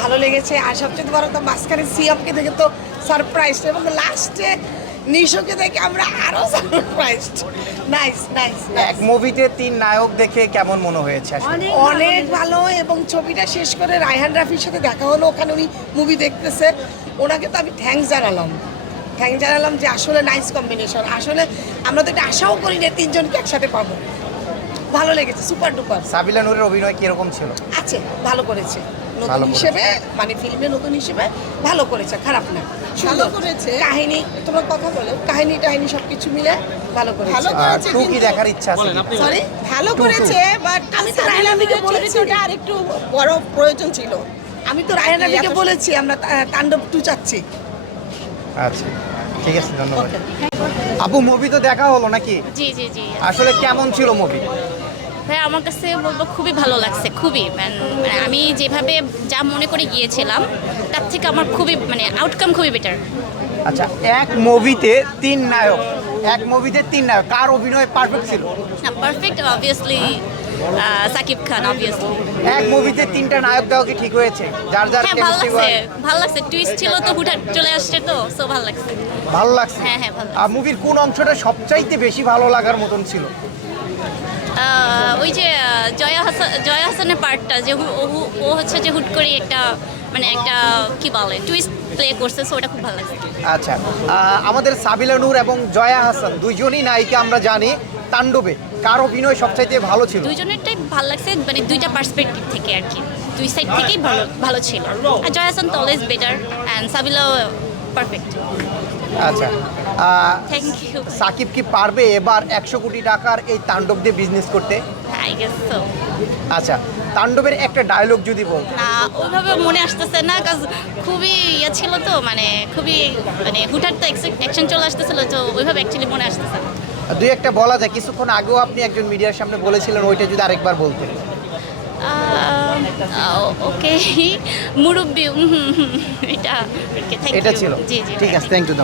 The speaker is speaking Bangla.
ভালো লেগেছে। আর সবচেয়ে বড় তো মাঝখানে সিয়ামকে দেখে তো সারপ্রাইজ, এবং লাস্টে নিশোকে দেখে আমরা আরো সারপ্রাইজ। Nice nice. এক মুভিতে 3 নায়ক দেখে কেমন মনে হয়েছে আসলে? অনেক ভালো। এবং ছবিটা শেষ করে রায়হান রাফির সাথে দেখা হলো, ওখানে উনি মুভি দেখতেছে। ওনাকে তো আমি থ্যাঙ্কস জানালাম যে আসলে নাইস কম্বিনেশন। আসলে আমরা তো এটা আশাও করি না তিনজনকে একসাথে পাবো। ভালো লেগেছে, সুপার ডুপার। সাবিলা নূরের অভিনয় কিরকম ছিল? আছে, ভালো করেছে নতুন ভালো করেছে। হিসেবে, মানে ফিল্মে নতুন হিসেবে ভালো করেছে, খারাপ না, ভালো করেছে। কাহিনী, তোমরা কথা বলো, কাহিনী টাহিনী সবকিছু মিলে ভালো করেছে। আর টু কি দেখার ইচ্ছা আছে? সরি, ভালো করেছে, বাট আমি তো রায়হান রাফিকে বলেছি চরিত্রটা আরেকটু বড় প্রয়োজন ছিল। আমি তো রায়হান রাফিকে বলেছি আমরা তাণ্ডব 2 চাচ্ছি। আচ্ছা, ঠিক আছে, ধন্যবাদ। আপু, মুভি তো দেখা হলো নাকি? জি জি জি আসলে কেমন ছিল মুভি? ভাই, আমার কাছে বলবো খুবই ভালো লাগছে, খুবই মানে আমি যেভাবে যা মনে করে গিয়েছিলাম তার থেকে আমার খুবই মানে আউটকাম খুবই বেটার। আচ্ছা, এক মুভিতে 3 নায়ক, কার অভিনয় পারফেক্ট ছিল? না, perfect obviously Shakib Khan, obviously. এক মুভিতে 3টা নায়ক দেওয়া কি ঠিক হয়েছে? যার যার হ্যাঁ, ভালো chemistry লাগছে, ভালো লাগছে। টুইস্ট ছিল তো, হুটহাট চলে আসছে তো, সো ভালো লাগছে। ভালো লাগছে। হ্যাঁ, হ্যাঁ, ভালো আর মুভির কোন অংশটা সবচাইতে বেশি ভালো লাগার মতন ছিল? ওই যে জয়া হাসানের পার্টটা, যে ও হচ্ছে যে হুট করে একটা মানে একটা কি বলে টুইস্ট প্লে করছে, সো ওটা খুব ভালো লাগছে। আচ্ছা, আমাদের সাবিলা নূর এবং জয়া হাসান দুইজনই নায়িকা আমরা জানি। তাণ্ডবে কার অভিনয় সবচাইতে ভালো ছিল? দুইজনেরটাই ভালো লাগছে, মানে দুইটা পার্সপেক্টিভ থেকে আর কি, দুই সাইড থেকেই ভালো ভালো ছিল। আর জয়া হাসান তো always better, and Sabila perfect. আচ্ছা, থ্যাংক ইউ। সাকিব কি পারবে এবার 100 কোটি টাকার এই তাণ্ডব দিয়ে বিজনেস করতে? I guess so. আচ্ছা, তাণ্ডবের একটা ডায়লগ যদি বল। না, ওইভাবে মনে আসতেছে না, কাজ খুবই ইয়ে ছিল তো, মানে খুবই মানে হুটহাট তো অ্যাকশন চলে আসতেছিল, তো ওইভাবে অ্যাকচুয়ালি মনে আসতেছে না। দুই একটা বলা যায়, কিছুক্ষণ আগেও আপনি একজন মিডিয়ার সামনে বলেছিলেন, ওইটা যদি আরেকবার বলতেন। ওকে, মুরব্বি, এটা থ্যাংক ইউ। এটা ছিল, জি জি, ঠিক আছে, থ্যাংক ইউ।